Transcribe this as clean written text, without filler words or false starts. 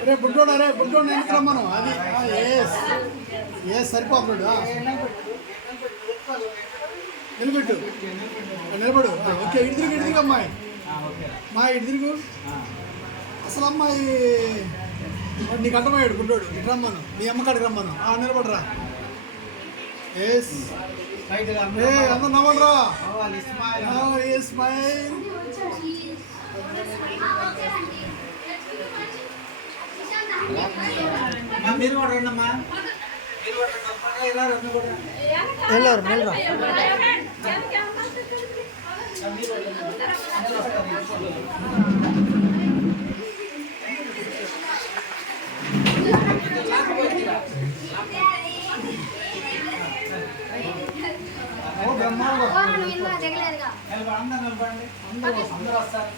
అరే బుడ్డోడు వెనక్కి రమ్మను అది ఏ సరిపోతున్నాడు నిలబెట్టు నిలబడు ఓకే ఇడిదిరుగు అమ్మాయి మా ఇడిదిరుగు అసలు అమ్మాయి నీకు అర్థమయ్యాడు బుడ్డోడు ఇటు రమ్మను మీ అమ్మకాడికి రమ్మను నిలబడరా ఎస్ అందరు నవ్వండిరా స్మైల్ మీరు కూడా రండమ్మా వెళ్ళారు మెల్లరా అందరూ వస్తారు